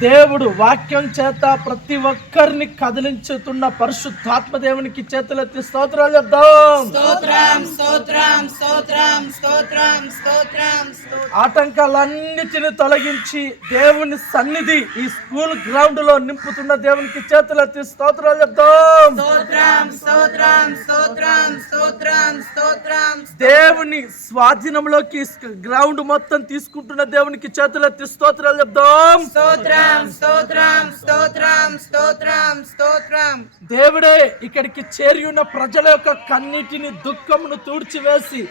దేవుడు వాక్యం చేత ప్రతి ఒక్కరిని కదిలించుతున్న పరిశుద్ధాత్మ దేవునికి చేతులెత్తి స్తోత్రాలు చెప్దాం. స్తోత్రం స్తోత్రం స్తోత్రం స్తోత్రం స్తోత్రం స్తోత్రం. ఆటంకాలన్నిటిని తొలగించి దేవుని సన్నిధి ఈ స్కూల్ గ్రౌండ్లో నింపుతున్న దేవునికి చేతులెత్తి స్తోత్రాలు చెప్దాం. స్తోత్రం స్తోత్రం స్తోత్రం స్తోత్రం స్తోత్రం దేవుని స్వాధీనంలోకి గ్రౌండ్ మొత్తం తీసుకుంటున్న దేవునికి చేతులెత్తి స్తోత్రాలు చెప్దాం. స్తోత్రం దేవుడే ఇక్కడికి చేరి ఉన్న ప్రజల యొక్క కన్నిటిని దుఃఖమును తుడిచివేసి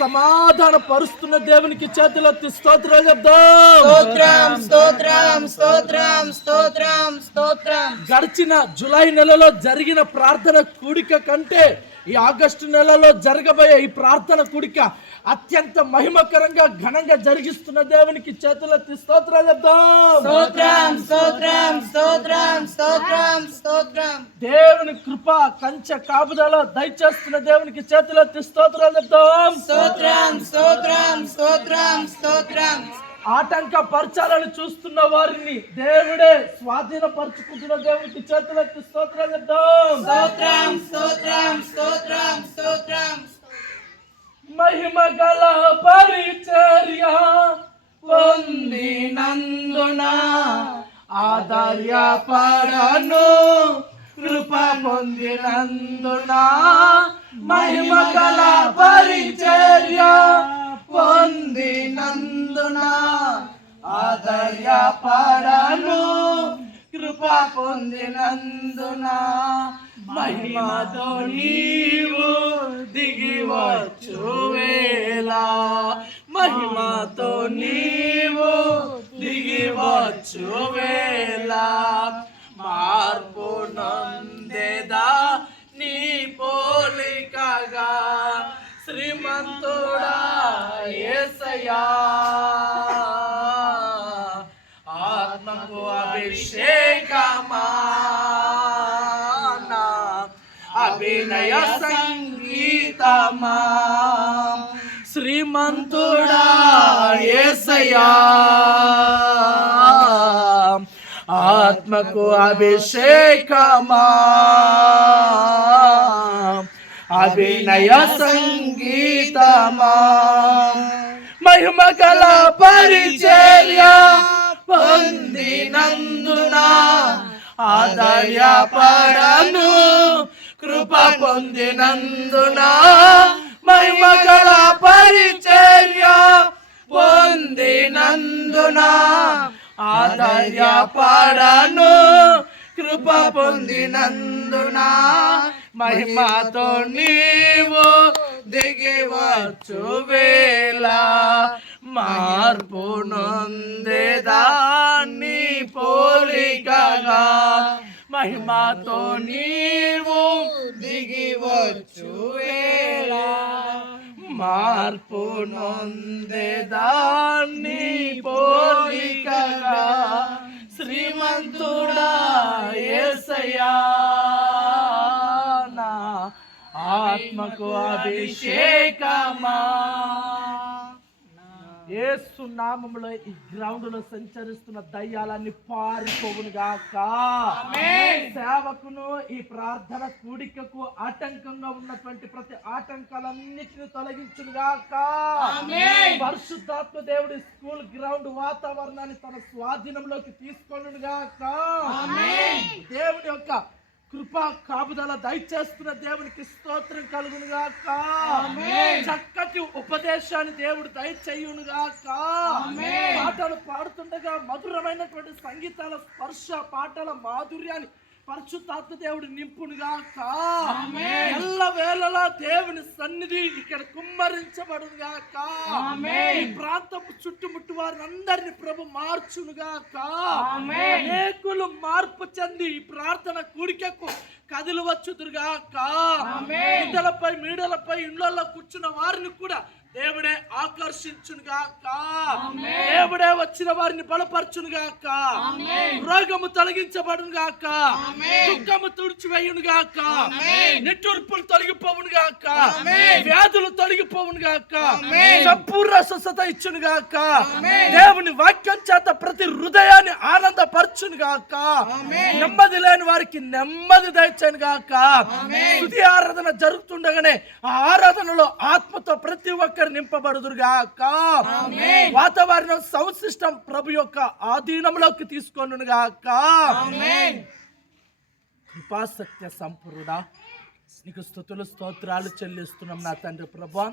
సమాధాన పరుస్తున్న దేవునికి చేతులెత్తి స్తోత్రాలు చెప్దాం. స్తోత్రం స్తోత్రం స్తోత్రం స్తోత్రం స్తోత్రం. గడిచిన జులై నెలలో జరిగిన ప్రార్థన కూడిక కంటే ఈ ఆగస్టు నెలలో జరగబోయే ఈ ప్రార్థన కూడిక అత్యంత మహిమకరంగా ఘనంగా జరిగిస్తున్న దేవునికి చేతులెత్తి స్తోత్రాలు చెప్దాం. స్తోత్రం స్తోత్రం స్తోత్రం స్తోత్రం స్తోత్రం. దేవుని కృప కంచె కాపుదల దయచేస్తున్న దేవునికి చేతులెత్తి స్తోత్రాలు చెప్దాం. స్తోత్రం స్తోత్రం స్తోత్రం స్తోత్రం. ఆటంక పరచాలని చూస్తున్న వారిని దేవుడే స్వాధీనపరుచుకుంటున్న దేవునికి చేతులెత్తి స్తోత్రాలు చెప్దాం. స్తోత్రం స్తోత్రం స్తోత్రం స్తోత్రం. మహిమ గల పరిచర్య పొందినందున ఆదర్యపడను కృప పొందినందున మహిమ గల పరిచర్య పొందినందున ఆదర్యపడను కృప పొందినందున మహిమతో నీవు దిగి వచ్చు వేళ. మహిమతో నీవు దిగి వచ్చు వేళ. మార్పు శ్రీమంతుడా ఏసయ్యా. ఆత్మకు అభిషేకమా. అభినయ సంగీతమా. శ్రీమంతుడా ఏసయ్యా. ఆత్మకు అభిషేకమా. అభినయ సంగీతమా. మహిమ గల పరిచర్య పొందినందున ఆదర్యపడను. కృప పొందినందున మహిమ గల పరిచర్య పొందినందున ఆదర్యపడను. కృప పొందినందున మహిమతో నీవు దిగివచ్చు వేళ. మార్పు నొందేదాన్ని పోలికగా. మహిమతో నీవు దిగివచ్చు వేళ. మార్పు నొందేదాన్ని పోలికగా. శ్రీమంతుడా ఏసయ్యా. ఆత్మకు అభిషేకమా? యేసు నామములో ఈ గ్రౌండ్లో సంచరిస్తున్న దయ్యాలన్నీ పారిపోవును గాక. సేవకును ఈ ప్రార్థన కూడికకు ఆటంకంగా ఉన్నటువంటి ప్రతి ఆటంకాలన్నిటిని తొలగించును గాక. పరిశుద్ధాత్మ దేవుడి స్కూల్ గ్రౌండ్ వాతావరణాన్ని తన స్వాధీనంలోకి తీసుకొను గాక. దేవుని యొక్క కృపా కాపుదల దయచేస్తున్న దేవునికి స్తోత్రం కలుగును గాక చక్కటి ఉపదేశాన్ని దేవుడు దయచేయును గాక పాటలు పాడుతుండగా మధురమైనటువంటి సంగీతాల స్పర్శ పాటల మాధుర్యాన్ని పరిశుద్ధాత్మ దేవుడు నింపును గాక ఎల్ల వేళలా దేవుని సన్నిధి ఇక్కడ కుమ్మరించబడును గాక ఈ ప్రాంతపు చుట్టుముట్టు వారిని అందరిని ప్రభు మార్చును గాక అనేకులు మార్పు చెంది ఈ ప్రార్థన కూడికకు కదిలి వచ్చుదురుగాక ఇద్దలపై మీడలపై ఇండ్లలో కూర్చున్న వారిని కూడా దేవుడే ఆకర్షించునుగాక. దేవుడే వచ్చిన వారిని బలపరచునుగాక. రోగము తొలగించబడునుగాక. దుఃఖము తుడిచివేయునుగాక. నిట్టూర్పులు తొలగిపోవునుగాక. వ్యాధులు తొలగిపోవునుగాక. సంపూర్ణ స్వస్థత ఇచ్చునుగాక. దేవుని వాక్యం చేత ప్రతి హృదయాన్ని ఆనందపరచునుగాక. నెమ్మది లేని వారికి నెమ్మది దయచనుగాక. తుది ఆరాధన జరుగుతుండగానే ఆ ఆరాధనలో ఆత్మతో ప్రతి ఒక్కరు నింపబడుదురుగాక. వాతావరణం సంశిష్టం ప్రభు యొక్క ఆధీనంలోకి తీసుకొనుగాక కృపాసత్య సంపూర్ణ నీకు స్థుతులు స్తోత్రాలు చెల్లిస్తున్నాం నా తండ్రి ప్రభా.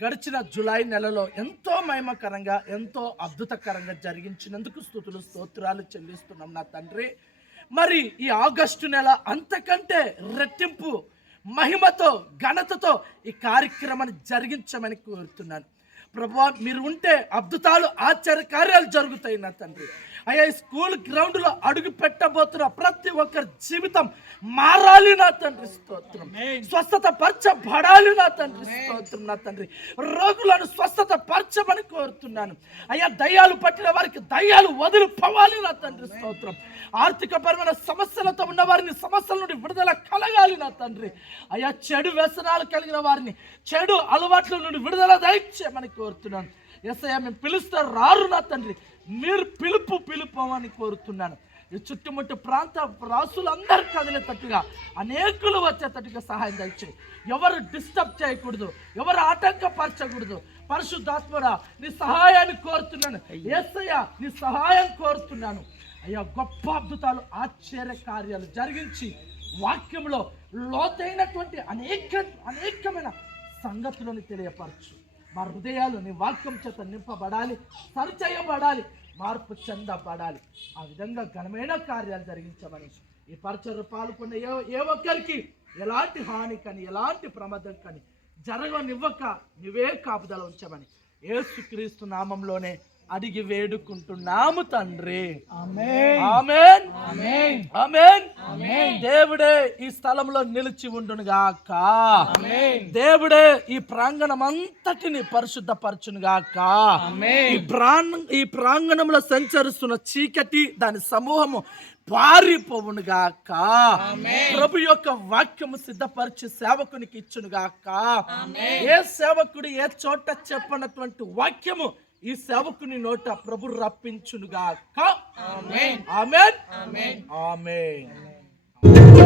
గడిచిన జులై నెలలో ఎంతో మహిమకరంగా ఎంతో అద్భుతకరంగా జరిగించినందుకు స్థుతులు స్తోత్రాలు చెల్లిస్తున్నాం నా తండ్రి. మరి ఈ ఆగస్టు నెల అంతకంటే రెట్టింపు మహిమతో ఘనతతో ఈ కార్యక్రమాన్ని జరిగించమని కోరుతున్నాను. ప్రభా మీరు ఉంటే అద్భుతాలు ఆశ్చర్య కార్యాలు జరుగుతాయి నా తండ్రి. అయ్యా ఈ స్కూల్ గ్రౌండ్లో అడుగు పెట్టబోతున్న ప్రతి ఒక్కరి జీవితం మారాలి నా తండ్రి స్తోత్రం. స్వస్థత పరచబడాలి నా తండ్రి స్తోత్రం నా తండ్రి. రోగులను స్వస్థత పరచమని కోరుతున్నాను. అయ్యా దయ్యాలు పట్టిన వారికి దయ్యాలు వదిలిపోవాలి నా తండ్రి స్తోత్రం. ఆర్థిక పరమైన సమస్యలతో ఉన్న వారిని సమస్యల నుండి విడుదల కలగాలి నా తండ్రి. అయ్యా చెడు వ్యసనాలు కలిగిన వారిని చెడు అలవాట్ల నుండి విడుదల దయచేయమని కోరుతున్నాను. ఎస్ఐ మేము పిలుస్తే రారు నా తండ్రి. మీరు పిలుపు పిలుపమని కోరుతున్నాను. ఈ చుట్టుముట్టు ప్రాంత రాసులందరూ కదిలేటట్టుగా అనేకులు వచ్చేటట్టుగా సహాయం దయచేయి. ఎవరు డిస్టర్బ్ చేయకూడదు ఎవరు ఆటంకపరచకూడదు పరిశుద్ధాత్మరా నీ సహాయాన్ని కోరుతున్నాను. ఏసయ్య నీ సహాయం కోరుతున్నాను. అయ్యా గొప్ప అద్భుతాలు ఆశ్చర్య కార్యాలు జరిగించి వాక్యంలో లోతైనటువంటి అనేక అనేకమైన సంగతులను తెలియపరచు. మా హృదయాలు నీ వాక్యం చేత నింపబడాలి సరిచేయబడాలి మార్పు చెందబడాలి. ఆ విధంగా ఘనమైన కార్యాలు జరిగించమని ఈ పరిచయ పాల్గొన్న ఏ ఏ ఒక్కరికి ఎలాంటి హాని కానీ ఎలాంటి ప్రమాదం కానీ జరగనివ్వక నువ్వే కాపుదల ఉంచమని. ఏసుక్రీస్తు నామంలోనే అడిగి వేడుకుంటున్నాము తండ్రి. ఆమేన్. ఆమేన్. దేవుడే ఈ స్థలంలో నిలిచి ఉండునుగాక దేవుడే ఈ ప్రాంగణం అంతటిని పరిశుద్ధపరచునుగాక ఈ ప్రాంగ ఈ ప్రాంగణంలో సంచరిస్తున్న చీకటి దాని సమూహము పారిపోవునుగాక ప్రభు యొక్క వాక్యము సిద్ధపరిచి సేవకునికి ఇచ్చునుగాక ఏ సేవకుడు ఏ చోట చెప్పనటువంటి వాక్యము ఈ సేవకుని నోట ప్రభు రప్పించునుగాక. ఆమెన్. ఆమెన్. ఆమెన్.